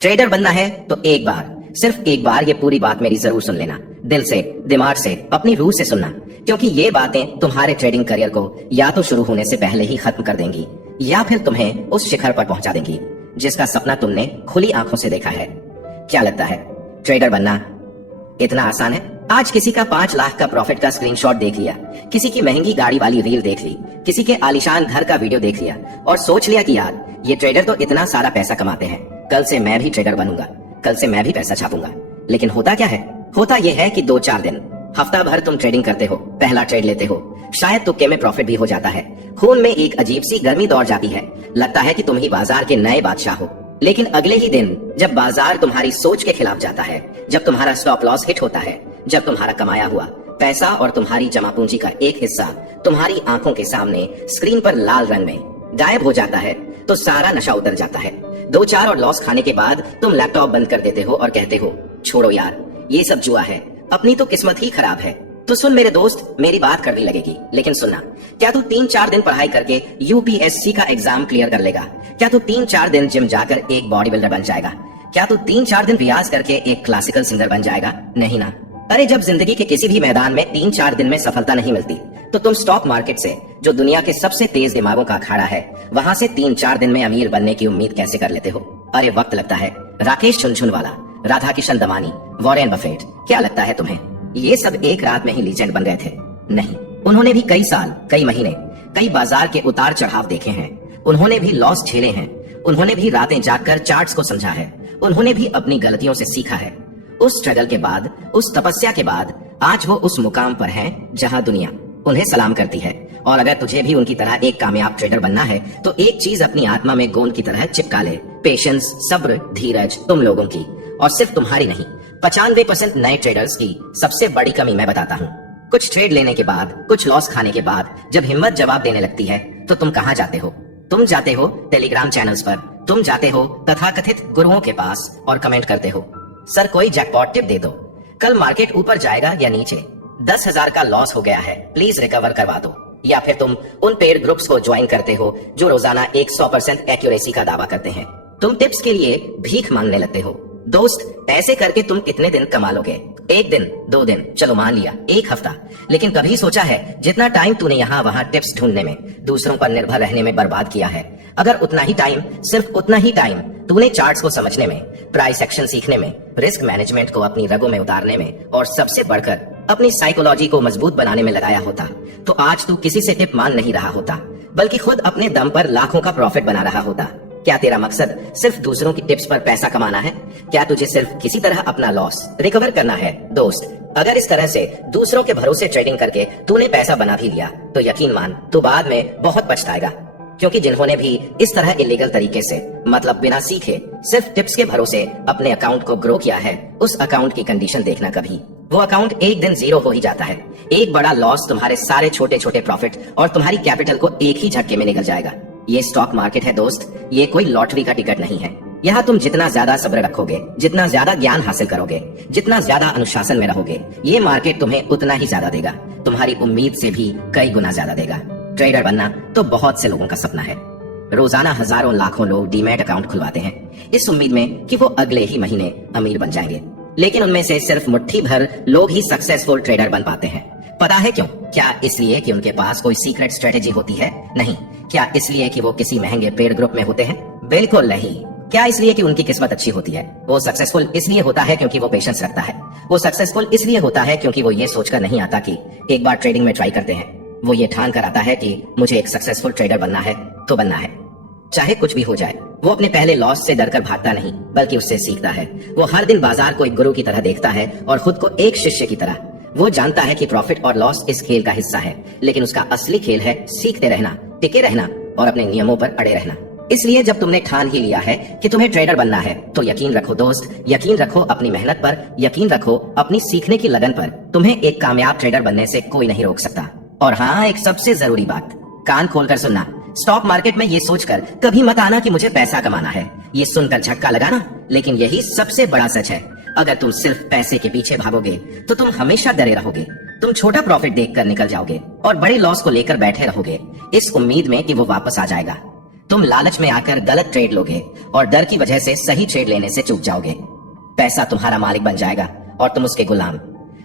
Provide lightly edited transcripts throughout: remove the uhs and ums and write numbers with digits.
Trader बनना है तो एक बार, सिर्फ एक बार ये पूरी बात मेरी जरूर सुन लेना। दिल से, दिमाग से, अपनी रूह से सुनना, क्योंकि ये बातें तुम्हारे ट्रेडिंग करियर को या तो शुरू होने से पहले ही खत्म कर देंगी या फिर तुम्हें उस शिखर पर पहुंचा देंगी जिसका सपना तुमने खुली आंखों से देखा है। क्या लगता है ट्रेडर बनना इतना आसान है? आज किसी का 5 लाख का प्रॉफिट का स्क्रीनशॉट देख लिया, किसी की महंगी गाड़ी वाली रील देख ली, किसी के आलीशान घर का वीडियो देख लिया और सोच लिया कि यार ये ट्रेडर तो इतना सारा पैसा कमाते हैं, कल से मैं भी ट्रेडर बनूंगा, कल से मैं भी पैसा छापूंगा। लेकिन होता क्या है? होता यह है कि 2-4 दिन, हफ्ता भर तुम ट्रेडिंग करते हो, पहला ट्रेड लेते हो, शायद तुक्के में प्रॉफिट भी हो जाता है, खून में एक अजीब सी गर्मी दौड़ जाती है, लगता है कि तुम ही बाजार के नए बादशाह हो। लेकिन अगले ही दिन जब बाजार तुम्हारी सोच के खिलाफ जाता है, जब तुम्हारा स्टॉप लॉस हिट होता है, जब तुम्हारा कमाया हुआ पैसा और तुम्हारी जमा पूंजी का एक हिस्सा तुम्हारी आंखों के सामने स्क्रीन पर लाल रंग में गायब हो जाता है, तो सारा नशा उतर जाता है। 2-4 और लॉस खाने के बाद तुम लैपटॉप बंद कर देते हो और कहते हो छोड़ो यार, ये सब जुआ है, अपनी तो किस्मत ही खराब है। तो सुन मेरे दोस्त, मेरी बात कड़वी लगेगी लेकिन सुनना, क्या तू 3-4 दिन पढ़ाई करके यूपीएससी का एग्जाम क्लियर कर लेगा? क्या तू 3-4 दिन जिम जाकर एक बॉडी बिल्डर बन जाएगा? क्या तू 3-4 दिन रियाज करके एक क्लासिकल सिंगर बन जाएगा? नहीं ना। अरे जब जिंदगी के किसी भी मैदान में 3-4 दिन में सफलता नहीं मिलती, तो तुम स्टॉक मार्केट से, जो दुनिया के सबसे तेज दिमागों का अखाड़ा है, वहां से 3-4 दिन में अमीर बनने की उम्मीद कैसे कर लेते हो? अरे वक्त लगता है। राकेश झुनझुनवाला, राधा किशन दमानी, वॉरेन बफेट, क्या लगता है तुम्हें ये सब एक रात में ही लीजेंड बन गए थे? नहीं, उन्होंने भी कई साल, कई महीने, कई बाजार के उतार चढ़ाव देखे हैं, उन्होंने भी लॉस झेले हैं, उन्होंने भी रातें जागकर चार्ट्स को समझा है, उन्होंने भी अपनी गलतियों से सीखा है। उस स्ट्रगल के बाद, उस तपस्या के बाद आज वो उस मुकाम पर हैं जहां दुनिया उन्हें सलाम करती है। और अगर तुझे भी उनकी तरह एक कामयाब ट्रेडर बनना है तो एक चीज अपनी आत्मा में गोंद की तरह चिपका ले, पेशेंस, सब्र, धीरज, तुम लोगों की और सिर्फ तुम्हारी नहीं। 95% नए ट्रेडर्स की सबसे बड़ी कमी मैं बताता हूँ। कुछ ट्रेड लेने के बाद, कुछ लॉस खाने के बाद जब हिम्मत जवाब देने लगती है, तो तुम कहाँ जाते हो? तुम जाते हो टेलीग्राम चैनल्स पर, तुम जाते हो तथाकथित गुरुओं के पास और कमेंट करते हो सर कोई जैकपॉट टिप दे दो, कल मार्केट ऊपर जाएगा या नीचे, 10,000 का लॉस हो गया है, प्लीज रिकवर करवा दो। या फिर तुम उन पेड ग्रुप्स को ज्वाइन करते हो जो रोजाना 100% एक्यूरेसी का दावा करते हैं। तुम टिप्स के लिए भीख मांगने लगते हो। दोस्त, ऐसे करके तुम कितने दिन कमा लोगे? 1 दिन, 2 दिन, चलो मान लिया 1 हफ्ता। लेकिन कभी सोचा है जितना टाइम तूने यहाँ वहाँ टिप्स ढूंढने में, दूसरों पर निर्भर रहने में बर्बाद किया है, अगर उतना ही टाइम, सिर्फ उतना ही टाइम तूने चार्ट्स को समझने में, प्राइस एक्शन सीखने में, रिस्क मैनेजमेंट को अपनी रगों में उतारने में और सबसे बढ़कर अपनी साइकोलॉजी को मजबूत बनाने में लगाया होता, तो आज तू किसी से टिप मान नहीं रहा होता, बल्कि खुद अपने दम पर लाखों का प्रॉफिट बना रहा होता। क्या तेरा मकसद सिर्फ दूसरों की टिप्स पर पैसा कमाना है? क्या तुझे सिर्फ किसी तरह अपना लॉस रिकवर करना है? दोस्त, अगर इस तरह से दूसरों के भरोसे ट्रेडिंग करके तूने पैसा बना भी लिया, तो यकीन मान तू बाद में बहुत पछताएगा। क्योंकि जिन्होंने भी इस तरह इलीगल तरीके से, मतलब बिना सीखे, सिर्फ टिप्स के भरोसे अपने अकाउंट को ग्रो किया है, उस अकाउंट की कंडीशन देखना कभी। वो अकाउंट एक दिन जीरो हो ही जाता है। एक बड़ा लॉस तुम्हारे सारे छोटे छोटे प्रॉफिट और तुम्हारी कैपिटल को एक ही झटके में निकल जाएगा। ये स्टॉक मार्केट है दोस्त, ये कोई लॉटरी का टिकट नहीं है। यहाँ तुम जितना ज्यादा सब्र रखोगे, जितना ज्यादा ज्ञान हासिल करोगे, जितना ज्यादा अनुशासन में रहोगे, ये मार्केट तुम्हें उतना ही ज्यादा देगा, तुम्हारी उम्मीद से भी कई गुना ज्यादा देगा। ट्रेडर बनना तो बहुत से लोगों का सपना है। रोजाना हजारों लाखों लोग डीमैट अकाउंट खुलवाते हैं इस उम्मीद में कि वो अगले ही महीने अमीर बन जाएंगे, लेकिन उनमें से सिर्फ मुट्ठी भर लोग ही सक्सेसफुल ट्रेडर बन पाते हैं। पता है क्यों? क्या इसलिए कि उनके पास कोई सीक्रेट स्ट्रेटेजी होती है? नहीं। क्या इसलिए कि वो किसी महंगे पेड ग्रुप में होते हैं? बिल्कुल नहीं। क्या इसलिए कि उनकी किस्मत अच्छी होती है? वो सक्सेसफुल इसलिए होता है क्योंकि वो पेशेंस रखता है। वो सक्सेसफुल इसलिए होता है क्योंकि वो ये सोचकर नहीं आता कि एक बार ट्रेडिंग में ट्राई करते हैं, वो ये ठान कर आता है कि मुझे एक सक्सेसफुल ट्रेडर बनना है तो बनना है, चाहे कुछ भी हो जाए। वो अपने पहले लॉस से डरकर भागता नहीं, बल्कि उससे सीखता है। वो हर दिन बाजार को एक गुरु की तरह देखता है और खुद को एक शिष्य की तरह। वो जानता है कि प्रॉफिट और लॉस इस खेल का हिस्सा है, लेकिन उसका असली खेल है सीखते रहना, टिके रहना और अपने नियमों पर अड़े रहना। इसलिए जब तुमने ठान ही लिया है कि तुम्हें ट्रेडर बनना है, तो यकीन रखो दोस्त, यकीन रखो अपनी मेहनत पर, यकीन रखो अपनी सीखने की लगन पर। तुम्हें एक कामयाब ट्रेडर बनने से कोई नहीं रोक सकता। और हाँ, एक सबसे जरूरी बात, कान खोलकर सुनना। स्टॉक मार्केट में ये सोचकर कभी मत आना कि मुझे पैसा कमाना है, ये सुनकर झटका लगाना, लेकिन यही सबसे बड़ा सच है। अगर तुम सिर्फ पैसे के पीछे भागोगे तो तुम हमेशा डरे रहोगे। तुम छोटा प्रॉफिट देखकर निकल जाओगे और बड़े लॉस को लेकर बैठे रहोगे, इस उम्मीद में कि वो वापस आ जाएगा। तुम लालच में आकर गलत ट्रेड लोगे और डर की वजह से सही ट्रेड लेने से चूक जाओगे। पैसा तुम्हारा मालिक बन जाएगा और तुम उसके गुलाम।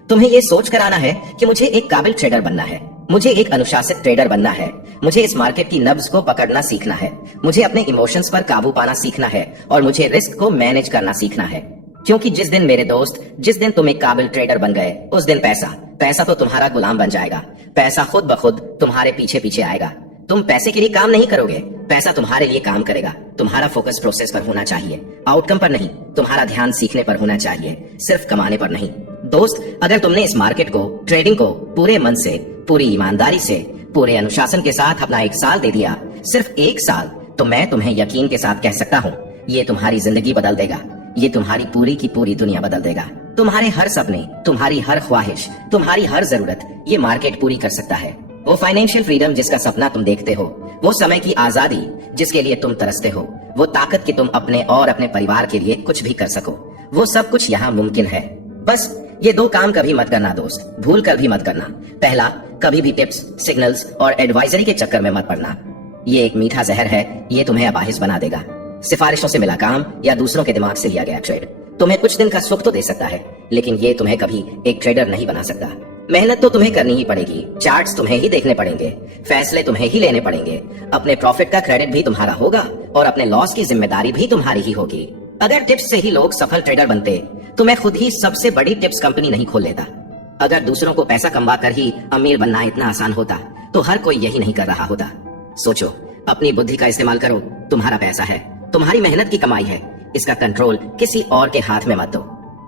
तुम्हें ये सोच कर आना है कि मुझे एक काबिल ट्रेडर बनना है, मुझे एक अनुशासित ट्रेडर बनना है, मुझे इस मार्केट की नब्ज को पकड़ना सीखना है, मुझे अपने इमोशंस पर काबू पाना सीखना है और मुझे रिस्क को मैनेज करना सीखना है। क्योंकि जिस दिन मेरे दोस्त, जिस दिन तुम एक काबिल ट्रेडर बन गए, उस दिन पैसा तो तुम्हारा गुलाम बन जाएगा। पैसा खुद ब खुद तुम्हारे पीछे पीछे आएगा। तुम पैसे के लिए काम नहीं करोगे, पैसा तुम्हारे लिए काम करेगा। तुम्हारा फोकस प्रोसेस पर होना चाहिए, आउटकम पर नहीं। तुम्हारा ध्यान सीखने पर होना चाहिए, सिर्फ कमाने पर नहीं। दोस्त, अगर तुमने इस मार्केट को, ट्रेडिंग को पूरे मन से, पूरी ईमानदारी से, पूरे अनुशासन के साथ अपना 1 साल दे दिया, सिर्फ 1 साल, तो मैं तुम्हें यकीन के साथ कह सकता हूँ, ये तुम्हारी जिंदगी बदल देगा। ये तुम्हारी पूरी की पूरी दुनिया बदल देगा। तुम्हारे हर सपने, तुम्हारी हर ख्वाहिश, तुम्हारी हर जरूरत ये मार्केट पूरी कर सकता है। वो फाइनेंशियल फ्रीडम जिसका सपना तुम देखते हो, वो समय की आजादी जिसके लिए तुम तरसते हो, वो ताकत कि तुम अपने और अपने परिवार के लिए कुछ भी कर सको, वो सब कुछ यहाँ मुमकिन है। बस ये 2 काम कभी मत करना दोस्त, भूल कर भी मत करना। पहला, कभी भी टिप्स, सिग्नल्स और एडवाइजरी के चक्कर में मत पड़ना। ये एक मीठा जहर है, ये तुम्हें अबाहिस बना देगा। सिफारिशों से मिला काम या दूसरों के दिमाग से लिया गया ट्रेड तुम्हें कुछ दिन का सुख तो दे सकता है, लेकिन ये तुम्हें कभी एक ट्रेडर नहीं बना सकता। मेहनत तो तुम्हें करनी ही पड़ेगी, चार्ट्स तुम्हें ही देखने पड़ेंगे, फैसले तुम्हें ही लेने पड़ेंगे, अपने प्रॉफिट का क्रेडिट भी तुम्हारा होगा और अपने लॉस की जिम्मेदारी भी तुम्हारी ही होगी। अगर टिप्स से ही लोग सफल ट्रेडर बनते तो मैं खुद ही सबसे बड़ी टिप्स कंपनी नहीं खोल लेता। अगर दूसरों को पैसा कमा कर ही अमीर बनना इतना आसान होता तो हर कोई यही नहीं कर रहा होता। सोचो, अपनी बुद्धि का इस्तेमाल करो। तुम्हारा पैसा है, तुम्हारी मेहनत की कमाई है, इसका कंट्रोल किसी और के हाथ में मत दो।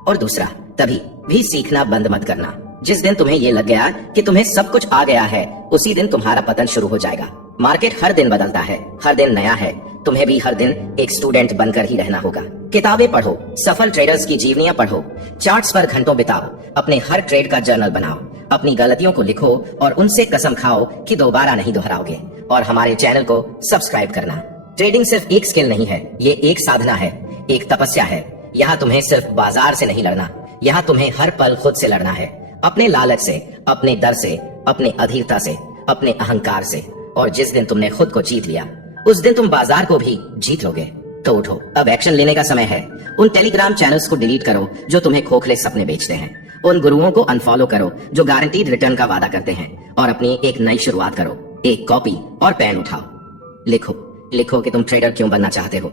और दूसरा, तभी भी सीखना बंद मत करना। जिस दिन तुम्हें ये लग गया कि तुम्हें सब कुछ आ गया है, उसी दिन तुम्हारा पतन शुरू हो जाएगा। मार्केट हर दिन बदलता है, हर दिन नया है। तुम्हें भी हर दिन एक स्टूडेंट बनकर ही रहना होगा। किताबें पढ़ो, सफल ट्रेडर्स की जीवनियां पढ़ो, चार्ट्स पर घंटों बिताओ, अपने हर ट्रेड का जर्नल बनाओ, अपनी गलतियों को लिखो और उनसे कसम खाओ कि दोबारा नहीं दोहराओगे। और हमारे चैनल को सब्सक्राइब करना। ट्रेडिंग सिर्फ एक स्किल नहीं है, ये एक साधना है, एक तपस्या है। यहाँ तुम्हें सिर्फ बाजार से नहीं लड़ना, यहाँ तुम्हें हर पल खुद से लड़ना है। अपने लालच से, अपने डर से, अपने अधीरता से, अपने अहंकार से। और जिस दिन तुमने खुद को जीत लिया, उस दिन तुम बाजार को भी जीत लोगे। तो उठो, अब एक्शन लेने का समय है। उन टेलीग्राम चैनल्स को डिलीट करो जो तुम्हें खोखले सपने बेचते हैं। उन गुरुओं को अनफॉलो करो जो गारंटीड रिटर्न का वादा करते हैं और अपनी एक नई शुरुआत करो। एक कॉपी और पेन उठाओ, लिखो, लिखो कि तुम ट्रेडर क्यों बनना चाहते हो।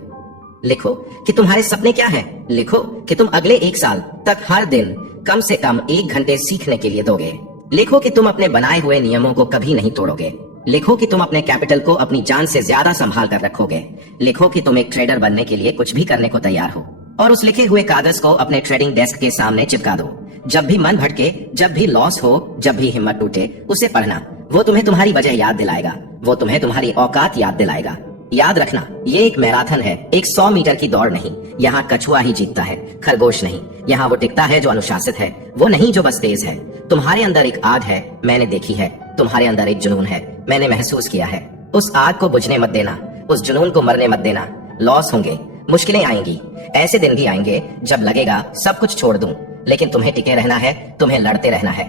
लिखो कि तुम्हारे सपने क्या हैं। लिखो कि तुम अगले 1 साल तक हर दिन कम से कम 1 घंटे सीखने के लिए दोगे। लिखो कि तुम अपने बनाए हुए नियमों को कभी नहीं तोड़ोगे। लिखो कि तुम अपने कैपिटल को अपनी जान से ज्यादा संभाल कर रखोगे। लिखो कि तुम एक ट्रेडर बनने के लिए कुछ भी करने को तैयार हो और उस लिखे हुए कागज को अपने ट्रेडिंग डेस्क के सामने चिपका दो। जब भी मन भटके, जब भी लॉस हो, जब भी हिम्मत टूटे, उसे पढ़ना। वो तुम्हें तुम्हारी वजह याद दिलाएगा, वो तुम्हें तुम्हारी औकात याद दिलाएगा। याद रखना, ये एक मैराथन है, एक 100 मीटर की दौड़ नहीं। यहाँ कछुआ ही जीतता है, खरगोश नहीं। यहाँ वो टिकता है जो अनुशासित है, वो नहीं जो बस तेज है। तुम्हारे अंदर एक आग है, मैंने देखी है। तुम्हारे अंदर एक जुनून है, मैंने महसूस किया है। उस आग को बुझने मत देना, उस जुनून को मरने मत देना। लॉस होंगे, मुश्किलें आएंगी, ऐसे दिन भी आएंगे जब लगेगा सब कुछ छोड़ दूं, लेकिन तुम्हें टिके रहना है, तुम्हें लड़ते रहना है।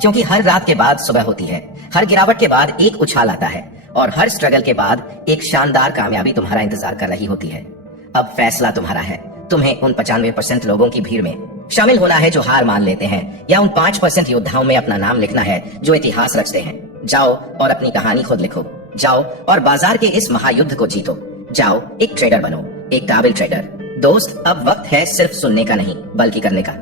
क्योंकि हर रात के बाद सुबह होती है, हर गिरावट के बाद एक उछाल आता है और हर स्ट्रगल के बाद एक शानदार कामयाबी तुम्हारा इंतजार कर रही होती है। अब फैसला तुम्हारा है। तुम्हें उन 95% लोगों की भीड़ में शामिल होना है जो हार मान लेते हैं, या उन 5% योद्धाओं में अपना नाम लिखना है जो इतिहास रचते हैं। जाओ और अपनी कहानी खुद लिखो। जाओ और बाजार के इस महायुद्ध को जीतो। जाओ, एक ट्रेडर बनो, एक काबिल ट्रेडर। दोस्त, अब वक्त है सिर्फ सुनने का नहीं, बल्कि करने का।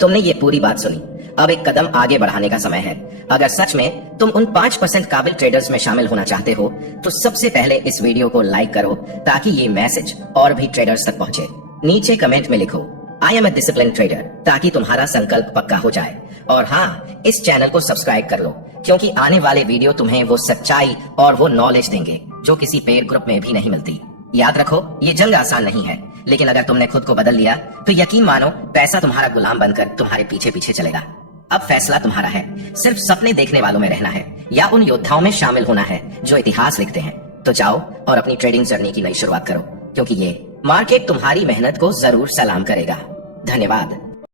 तुमने ये पूरी बात सुनी, अब एक कदम आगे बढ़ाने का समय है। अगर सच में तुम उन 5% काबिल ट्रेडर्स में शामिल होना चाहते हो तो सबसे पहले इस वीडियो को लाइक करो ताकि ये मैसेज और भी ट्रेडर्स तक पहुंचे। नीचे कमेंट में लिखो, I am a discipline trader, ताकि तुम्हारा संकल्प पक्का हो जाए। और हाँ, इस चैनल को सब्सक्राइब कर लो, क्योंकि आने वाले वीडियो तुम्हें वो सच्चाई और वो नॉलेज देंगे जो किसी पेड ग्रुप में भी नहीं मिलती। याद रखो, ये जंग आसान नहीं है, लेकिन अगर तुमने खुद को बदल लिया तो यकीन मानो पैसा तुम्हारा गुलाम बनकर तुम्हारे पीछे पीछे चलेगा। अब फैसला तुम्हारा है, सिर्फ सपने देखने वालों में रहना है या उन योद्धाओं में शामिल होना है जो इतिहास लिखते हैं। तो जाओ और अपनी ट्रेडिंग जर्नी की नई शुरुआत करो, क्योंकि ये मार्केट तुम्हारी मेहनत को जरूर सलाम करेगा। धन्यवाद।